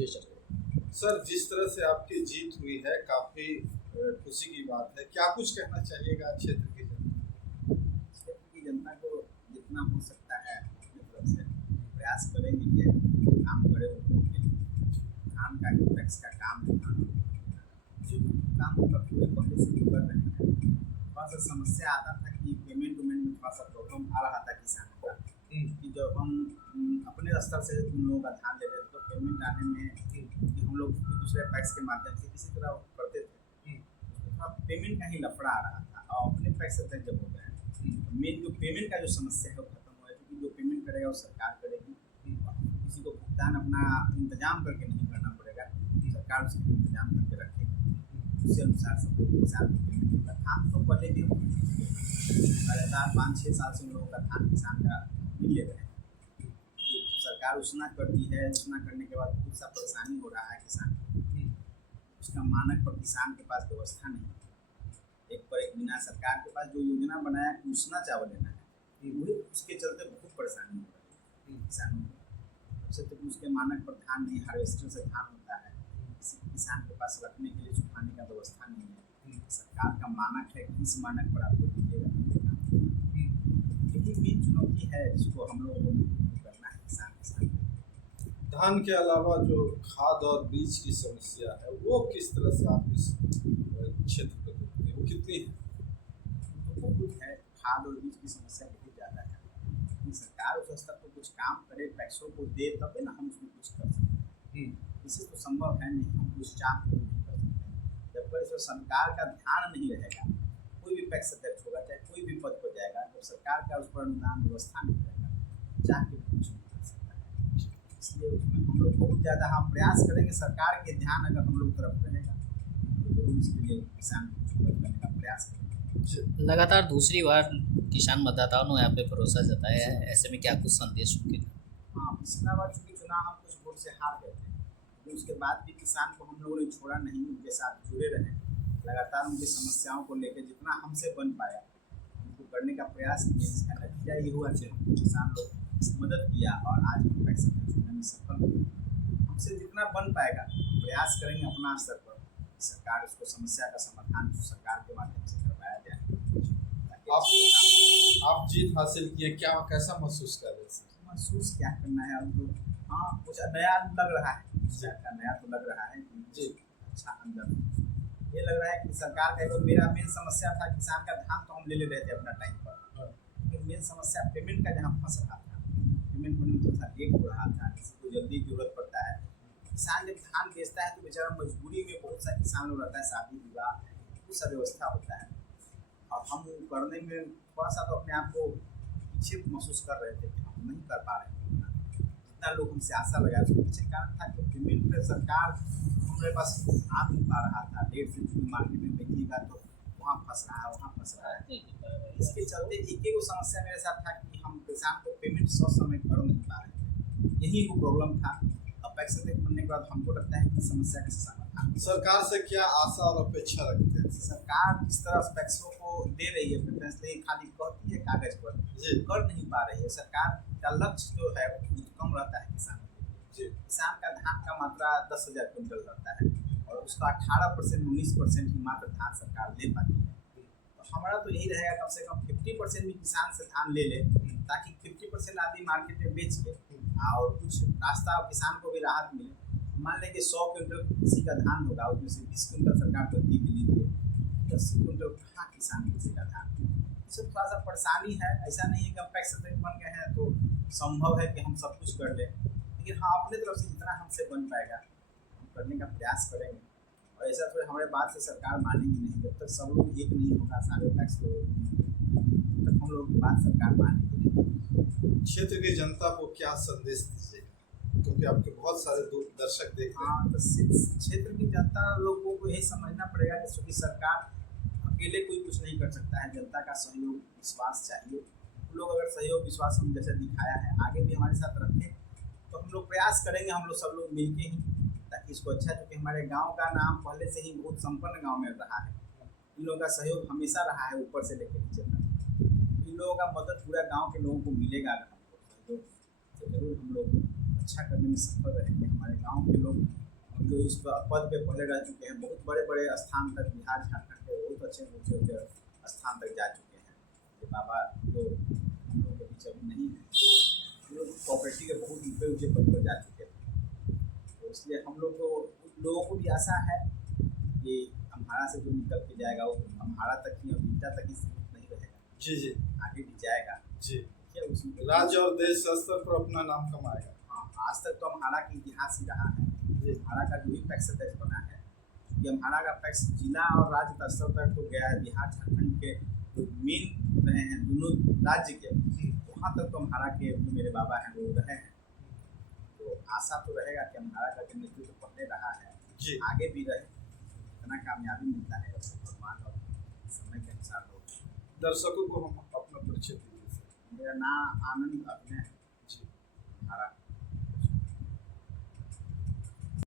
जी sir. Sir, जिस तरह से आपकी जीत हुई है काफी खुशी की बात है। क्या कुछ कहना चाहिएगा क्षेत्र की जनता? क्षेत्र की जनता को जितना हो सकता है अपनी तरफ से प्रयास करेंगे कि काम करे उनको धान का जो टैक्स का काम है धान काम मतलब पूरे पहले से कर रहे हैं। थोड़ा सा समस्या आता था कि पेमेंट वेमेंट में थोड़ा सा प्रॉब्लम आ रहा था किसानों का कि जब हम अपने स्तर से उन लोगों का धान लेते थे तो पेमेंट आने में कि हम लोग दूसरे पैक्स के माध्यम से किसी तरह करते थे तो थोड़ा पेमेंट का ही लफड़ा आ रहा था। और अपने पैक्स से तक जब हो गए तो मेन जो पेमेंट का जो समस्या है वो खत्म हुआ है, क्योंकि जो पेमेंट करेगा वो सरकार करेगी। किसी को भुगतान अपना इंतजाम करके नहीं करना पड़ेगा, सरकार उसके लिए इंतजाम करके रखेगी। उसी अनुसार सब लोग किसान को पेमेंट होगा। धान तो पहले भी लगातार 5-6 साल से उन लोगों का धान किसान का मिल ले रहे हैं। सरकार उसना करती है, उसना करने के बाद बहुत सा परेशानी हो रहा है किसान को। उसका मानक पर किसान के पास व्यवस्था नहीं है। एक पर एक बिना सरकार के पास जो योजना बनाया कि उसना चावल लेना है वही उसके चलते बहुत परेशानी हो रही है किसानों को। सबसे तो उसके मानक पर धान नहीं, हार्वेस्टर से धान होता है, किसी किसान के पास रखने के लिए सुखाने का व्यवस्था नहीं है। सरकार का मानक है कि इस मानक पर आपको दीजिएगा। यही मेन चुनौती है जिसको हम लोगों को करना है किसान के साथ। धान के अलावा जो खाद और बीज की समस्या है वो किस तरह से आप इस क्षेत्र पर देखते हैं, वो कितनी है? तो बहुत है, खाद और बीज की समस्या बहुत ज़्यादा है। लेकिन सरकार उस स्तर पर कुछ काम करे, पैसों को दे, तभी ना हम उसमें कुछ कर सकते हैं। इसे तो संभव है नहीं, हम कुछ चाह नहीं कर सकते। जब पर इसमें सरकार का ध्यान नहीं रहेगा, कोई भी पैक्स अध्यक्ष होगा चाहे कोई भी पद पर जाएगा, जब सरकार का उस पर अनुदान व्यवस्था नहीं रहेगा चाह के कुछ नहीं कर सकता है। इसलिए उसमें हम लोग बहुत ज़्यादा हम प्रयास करेंगे। सरकार के ध्यान अगर हम लोग तरफ रहेगा तो जरूर इसके लिए किसान को कुछ मदद करने का प्रयास करेंगे। लगातार दूसरी बार किसान मतदाताओं ने यहाँ पे भरोसा जताया है, ऐसे में क्या कुछ संदेश उनके? हाँ, पिछला बार चूँकि चुनाव हम कुछ वोट से हार गए थे, लेकिन उसके बाद भी किसान को हम लोगों ने छोड़ा नहीं, उनके साथ जुड़े रहे। लगातार उनकी समस्याओं को लेकर जितना हमसे बन पाया उनको करने का प्रयास किए। इसका नतीजा ये हुआ कि किसान लोग मदद किया और आज हम पैक्स अध्यक्ष होने में सफल हुए। हमसे जितना बन पाएगा प्रयास करेंगे अपना स्तर पर, सरकार उसको समस्या का समाधान सरकार के माध्यम से करवाया जाए। आप जीत हासिल किए, क्या कैसा महसूस कर रहे हैं? महसूस क्या करना है, अब तो हाँ कुछ नया लग रहा है, नया तो लग रहा है कि अच्छा अंदर ये लग रहा है कि सरकार का मेरा मेन समस्या था किसान का धान तो हम ले रहे थे अपना टाइम पर, लेकिन मेन समस्या पेमेंट का जहाँ फंस रहा था, पेमेंट होने में थोड़ा सा लेट हो रहा था, किसी को जल्दी जरूरत पड़ता है। किसान जब धान बेचता है तो बेचारा मजबूरी में, बहुत सा किसान लोग रहता है शादी विवाह वो सब व्यवस्था होता है, और हम करने में थोड़ा सा तो अपने आप को पीछे महसूस कर रहे थे कि हम नहीं कर पा रहे हैं। जितना लोग हमसे आशा लगाया उसके पीछे कारण था कि पेमेंट पे सरकार हमारे पास आ नहीं पा रहा था। डेट से चूँकि मार्केट में बेचिएगा तो वहाँ फंस रहा है, वहाँ फंस रहा है। इसके चलते एक ही समस्या मेरे साथ था कि हम किसान को पेमेंट समय कर नहीं पा रहे थे, यही वो प्रॉब्लम था। अब पैक्स अध्यक्ष बनने के बाद हमको लगता है कि समस्या का समाधान। सरकार से क्या आशा और अपेक्षा रखते हैं? सरकार जिस तरह पैक्सों को दे रही है प्रेफरेंस, लेकिन खाली कहती है कागज पर, कर नहीं पा रही है। सरकार का लक्ष्य जो है वो बहुत कम रहता है किसान के लिए। किसान का धान का मात्रा 10,000 क्विंटल रहता है और उसका 18% 19% ही मात्र धान सरकार ले पाती है। तो हमारा तो यही रहेगा कम से कम 50% भी किसान से धान ले ले, ताकि 50% आदमी मार्केट में बेच के और कुछ रास्ता किसान को भी राहत मिले। मान लें कि 100 क्विंटल किसी का धान होगा, उसमें से 20 क्विंटल सरकार को दी के लिए 80 क्विंटल कहाँ किसान बेचेगा धान। इससे थोड़ा सा परेशानी है। ऐसा नहीं है कि हम पैक्स अध्यक्ष बन गए हैं तो संभव है कि हम सब कुछ कर लें, लेकिन हाँ अपने तरफ से जितना हमसे बन पाएगा हम करने का प्रयास करेंगे। और ऐसा तो हमारे बात से सरकार मानेगी नहीं, जब तक सब लोग एक नहीं होगा, सारे पैक्स लोग तब तक हम लोगों की बात सरकार मानेगी नहीं। क्षेत्र की जनता को क्या संदेश दीजिएगा, क्योंकि आपके बहुत सारे दर्शक देख रहे हैं? हाँ, तो क्षेत्र की जनता लोगों को यही समझना पड़ेगा कि चूँकि सरकार अकेले कोई कुछ नहीं कर सकता है, जनता का सहयोग विश्वास चाहिए। लोग अगर सहयोग विश्वास हम जैसे दिखाया है आगे भी हमारे साथ रखें तो हम लोग प्रयास करेंगे, हम लोग सब लोग मिलके ही, ताकि इसको अच्छा, क्योंकि हमारे गांव का नाम पहले से ही बहुत संपन्न गांव में रहा है। इन लोगों का सहयोग हमेशा रहा है ऊपर से लेकर नीचे तक। इन लोगों का मदद पूरा गाँव के लोगों को मिलेगा अगर हम लोग सहयोग तो जरूर हम लोग अच्छा करने में सफल रहेंगे। हमारे गांव के लोग जो इस पद पे पहले रह चुके हैं, बहुत बड़े बड़े स्थान तक बिहार झारखंड के बहुत अच्छे ऊँचे ऊँचे स्थान तक जा चुके हैं। ये बाबा जो हम लोग के बीच अभी नहीं है, हम लोग प्रॉपर्टी के बहुत ऊँचे ऊँचे पद पर जा चुके हैं। तो इसलिए हम लोग को उन लोगों को भी आशा है कि अम्हाड़ा से जो निकल के जाएगा वो अम्हाड़ा तक ही और बीटा तक ही सीमित नहीं रहेगा, जी जी आगे भी जाएगा। जी, क्या उसमें राज्य और देश स्तर पर अपना नाम कमाएगा। हाँ, आज तक तो अम्हाड़ा की इतिहास ही रहा है। जी अम्हाड़ा का जो भी पैक्स टैक्स बना है, ये अम्हाड़ा का पैक्स जिला और राज्य का स्तर तक तो गया है। बिहार झारखंड के जो मेन रहे हैं दोनों राज्य के, वहाँ तक तो अम्हाड़ा के जो मेरे बाबा हैं वो रहे हैं। तो आशा तो रहेगा कि अम्हाड़ा का जो नेतृत्व पहले रहा है जी, आगे भी रहे। इतना कामयाबी मिलता है भगवान और समय के अनुसार लोग। दर्शकों को हम अपना परिचय दीजिए। मेरा नाम आनंद अभिनय है। जी, अम्हाड़ा